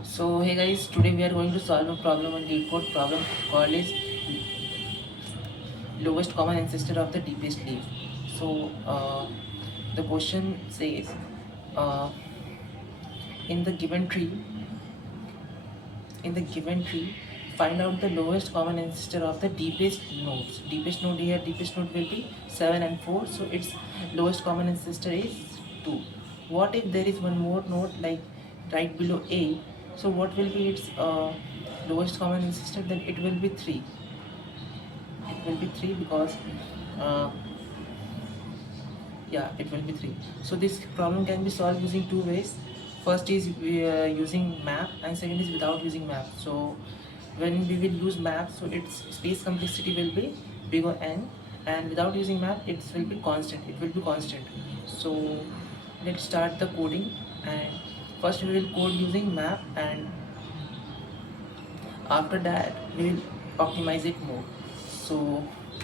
So hey guys, today we are going to solve a problem on Leetcode. Problem called is lowest common ancestor of the deepest leaf. So the question says, uh, in the given tree, in the given tree, find out the lowest common ancestor of the deepest nodes. Deepest node here, deepest node will be 7 and 4. So its lowest common ancestor is 2. What if there is one more node like right below A? So what will be its lowest common ancestor? Then it will be 3. It will be 3 because uh, yeah, it will be 3. So this problem can be solved using two ways. First is using map, and second is without using map. So when we will use map, so its space complexity will be big O n, and without using map it will be constant, so let's start the coding. And first we will code using map, and after that we will optimize it more. So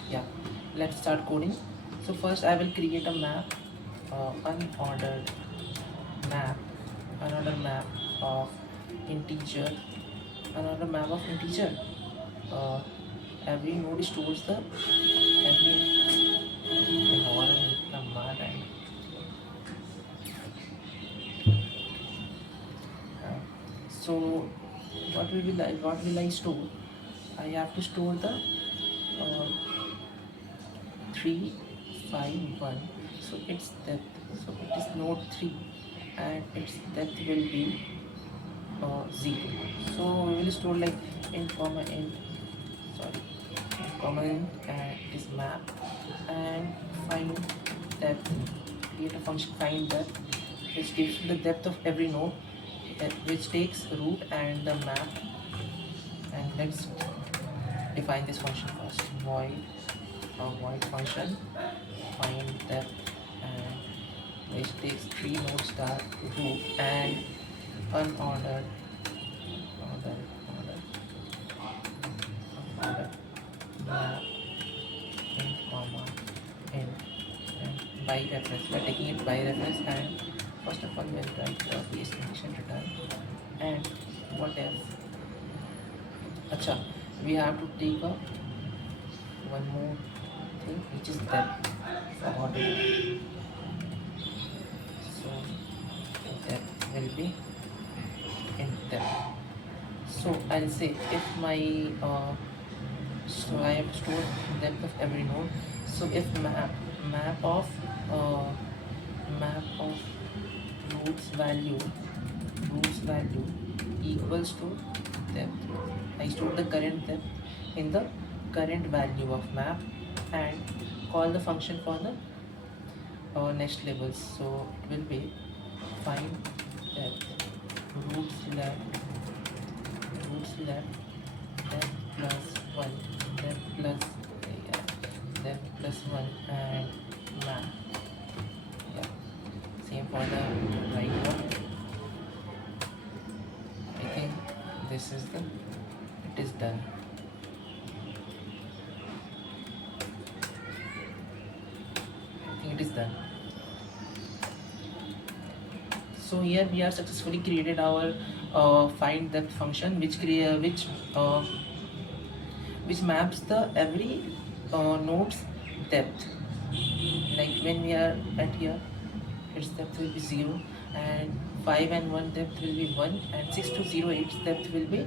yeah, let's start coding. So first I will create a map, unordered map, another map of integer, another map of integer. uh, every node stores the every horn number. And so what will I store? I have to store the 351. So its depth, so it is node 3, and its depth will be 0. So we will store like int comma int, sorry, int comma int, and it is map, and find depth. Create a function find depth, which gives the depth of every node, which takes root and the map. And let's define this function first. Void function find depth, and which takes 3 node star root and unordered ordered map int comma int, and by reference, we are taking it by reference. And first of all we will write the base condition return. And what else? Acha, we have to take a one more thing, which is depth. Forgot it. So depth will be in depth. So I'll say if my so I have stored depth of every node. So if map of uh, map of nodes value equals to depth, I store the current depth in the current value of map, and call the function for the next levels. So it will be find depth root select depth plus 1, depth plus depth plus 1, and map. Yeah, same for the right one. I think this is the it is done. It is done. So here we have successfully created our find depth function, which maps the every node's depth. Like when we are at here, its depth will be 0, and 5 and 1 depth will be 1, and 6 to 0 its depth will be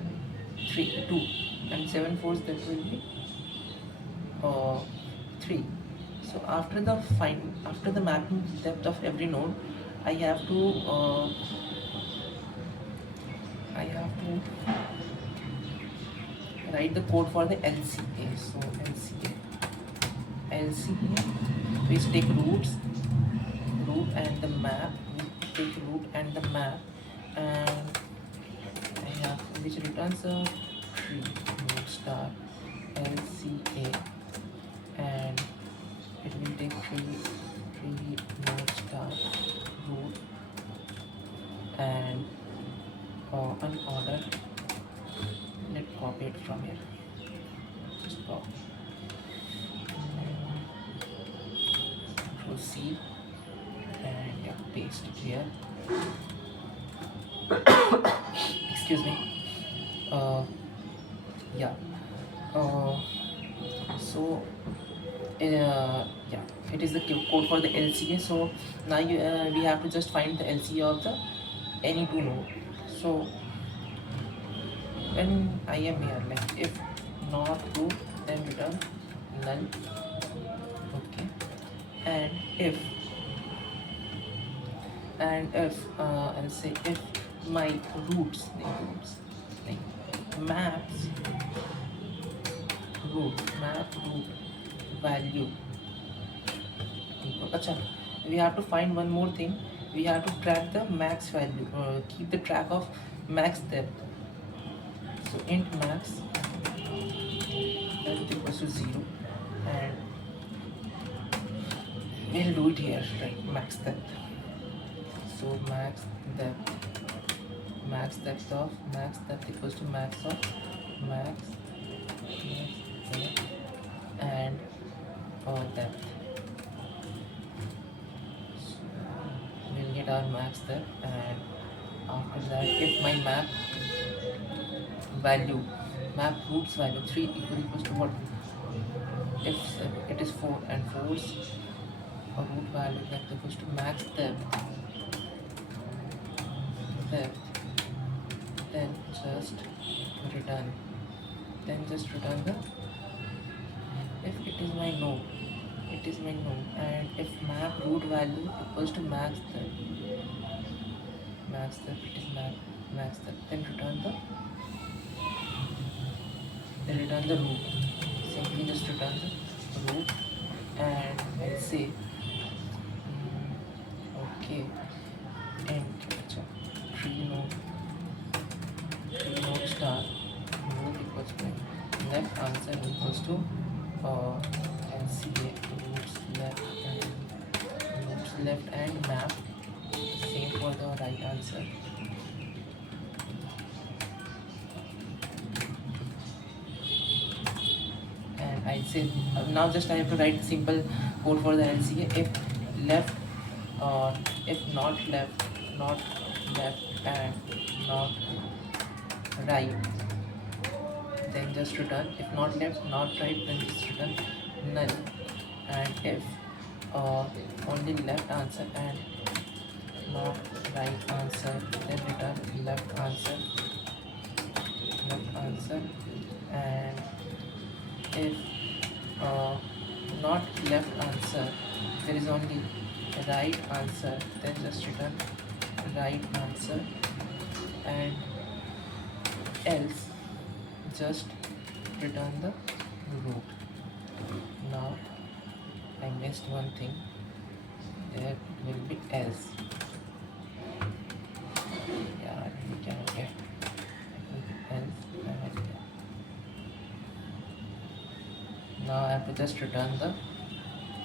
2, and 7 4's depth will be 3. So after the mapping depth of every node, I have to write the code for the LCA. So LCA, which take root and the map, and I have which returns a tree node star LCA, and it will take tree node star root and unordered. Let's copy it from here. Just copy. Control C, and yeah, paste it here. Excuse excuse me. uh, yeah uh, so yeah, it is the code for the LCA. So now we have to just find the LCA of the any two node. So when I am here, like if not true, then return null. Okay. and if I'll say if my roots like maps map root value equal. Acha, we have to find one more thing. We have to track the max value, keep the track of max depth. So int max depth equals to 0, and we'll do it here, right? Max depth. So max depth equals to max of max depth and depth. So we'll get our max depth, and after that, if my map roots value 3 equals to what? If it is 4 and 4's a root value that equals to max depth, then return just return the, if it is my node, and if map root value equals to max depth, it is max depth, then return the root. Simply just return the root, and I'll say okay, and tree node star root equals to left answer equals to LCA roots left and map, same for the right answer. And I say now just I have to write simple code for the LCA. If not left and not right, then just return. If not left, not right, then just return null. And if only left answer and not right answer, then return left answer. And if not left answer, there is only right answer, then just return right answer. And else just return the root. Now I missed one thing, there will be else. Yeah, we can get else. Now I have to just return the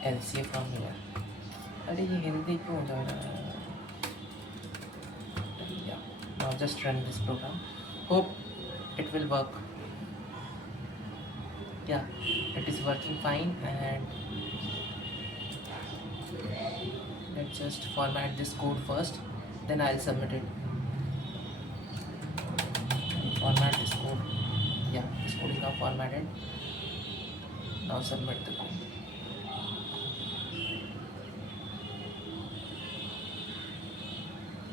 LCA from here. अरे ये हिंदी क्यों हो जा रहा है? Yeah. Now just run this program. Hope it will work. Yeah, it is working fine. And let's just format this code first, then I'll submit it. Format this code. Yeah, this code is now formatted. Now submit the code.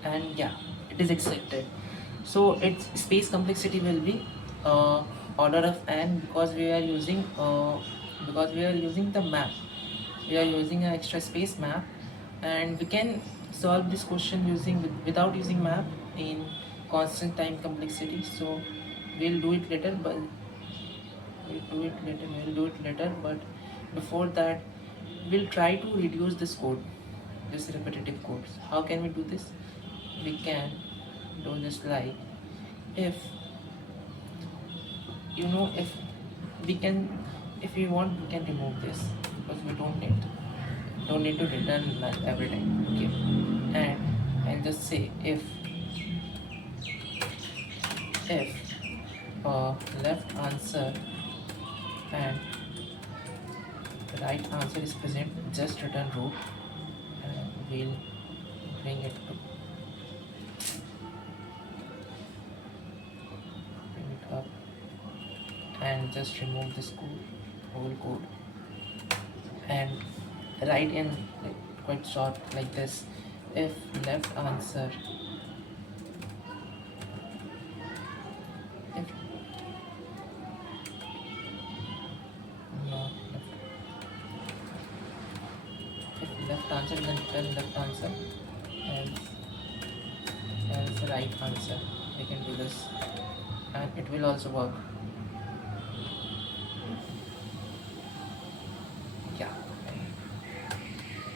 And yeah, it is accepted. So its space complexity will be order of n, because we are using the map. We are using an extra space map, and we can solve this question without using map in constant time complexity. So we'll do it later, but but before that, we'll try to reduce this repetitive codes. How can we do this? We can do this like, if if we want, we can remove this, because we don't need to return null every time. Okay, and I'll just say if left answer and right answer is present, just return root, and we'll bring it to just remove this code, whole code, and write in like quite short like this. If left answer, if not left, if left answer, then tell left answer, else else right answer. We can do this, and it will also work. Yeah,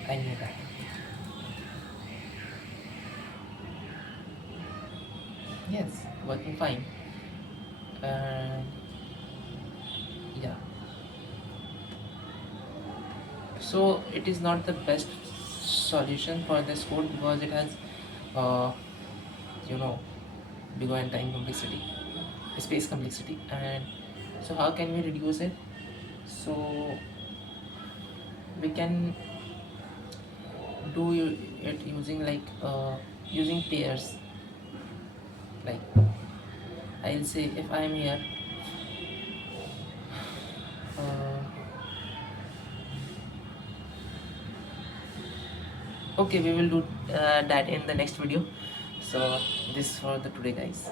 I knew that. Yes, working fine. And yeah, so it is not the best solution for this code because it has uh, you know bigger and time complexity, space complexity. And so how can we reduce it? So we can do it using like using pairs. Like I'll say if I'm here, uh, okay, we will do that in the next video. So this for the today, guys.